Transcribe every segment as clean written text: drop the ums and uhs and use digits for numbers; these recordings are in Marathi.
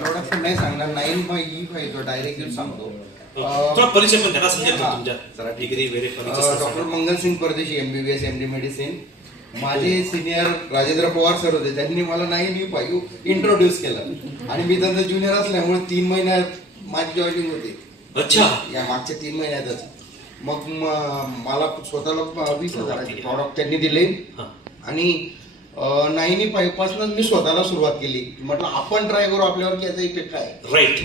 इंट्रोडक्शन नाही सांगणार. 9E5 जो डायरेक्टली सांगतो. थोडा परिचय पण त्यांना समजेल तुमच्या जरा डिग्री वगैरे परिचय. डॉक्टर मंगलसिंग परदेशी, MBBS MD मेडिसिन. माझे सिनियर राजेंद्र पवार सर होते, त्यांनी मला 9E5 इंट्रोड्यूस केलं आणि मी त्यांचा ज्युनियर असल्यामुळे 3 महिन्यात माझी जॉईनिंग होती. अच्छा, या मागच्या 3 महिन्यातच. मग मला स्वतःला 20,000 प्रॉडक्ट त्यांनी दिले आणि 9E5 पासूनच मी स्वतःला सुरुवात केली. म्हटलं आपण ट्राय करू आपल्यावर की याचा इफेक्ट काय. राईट.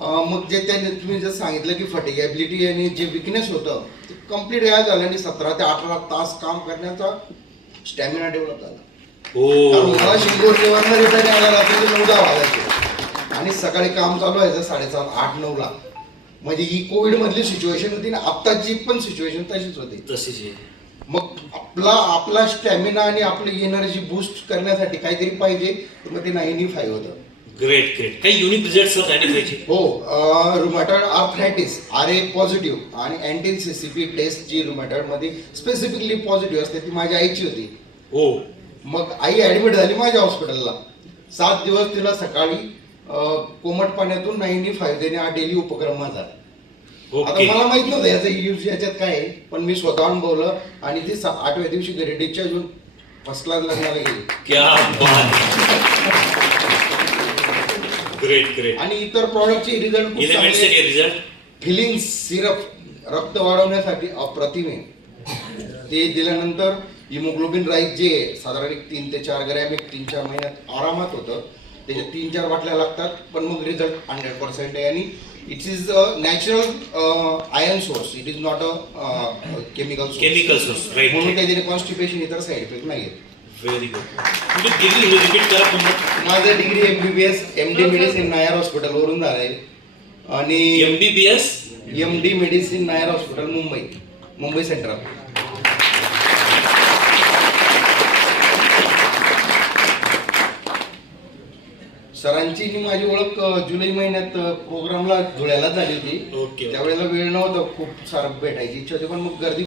मग जे त्यांनी तुम्ही जर सांगितलं की फटिगॅबिलिटी आणि जे विकनेस होतं ते कम्प्लीट या झालं आणि 17 ते 18 तास काम करण्याचा स्टॅमिना डेव्हलप झाला. कारण मला शिंगोरजेवरनं रिटर्न यायला रात्री 9-10 वाजायचे आणि सकाळी काम चालू व्हायचं 7:30 8-9 ला. म्हणजे ही कोविड मधली सिच्युएशन होती ना, आत्ताची पण सिच्युएशन तशीच होती. तशीच. मग आपला स्टॅमिना आणि आपली एनर्जी बूस्ट करण्यासाठी काहीतरी पाहिजे, तर मग ते 9E5 होतं. Great great. काही युनिक रिझल्ट सर सांगितले? हो, रुमॅटॉइड आर्थरायटिस RA पॉझिटिव्ह आणि अँटी CCP टेस्ट जी रुमॅटॉइड मध्ये स्पेसिफिकली पॉझिटिव्ह असते ती माझ्या आईची होती. हो. मग आई ऍडमिट झाली माझ्या हॉस्पिटलला. 7 दिवस तिला सकाळी कोमट पाण्यातून 9E5 देणे हा डेली उपक्रम माझा. आता मला माहित नव्हतं याचा यूज याच्यात काय आहे, पण मी स्वतः अनुभवलं आणि ती 8व्या दिवशी घरी डिस्चार्ज होऊन फर्स्ट क्लास लग्नाला गेली. क्या बात. Great great. आणि इतर प्रॉडक्टचे रिझल्ट खूप चांगले. रिझल्ट फिलिंग सिरप रक्त वाढवण्यासाठी अप्रतिम आहे. ते दिल्यानंतर हिमोग्लोबिन राईज जे साधारण 3 ते 4 ग्रॅम 3-4 महिन्यात आरामात होतं. त्याच्या 3-4 बाटल्या लागतात, पण मग रिझल्ट 100% आहे. आणि it is a natural iron source, it is not a chemical source. Right. म्हणून त्याच्याने कॉन्स्टिपेशन इतर साईड इफेक्ट नाही आहेत. Very good. तुमची डिग्री रिपीट करा पुन्हा. माझं degree MBBS MD medicine Nair hospital वरून झालंय आणि MBBS MD medicine Nair hospital Mumbai central. सरांची ही माझी ओळख जुलै महिन्यात प्रोग्रामला धुळ्याला झाली होती. त्यावेळेला वेळ नव्हता, खूप सारं भेटायची इच्छा होती, पण मग गर्दी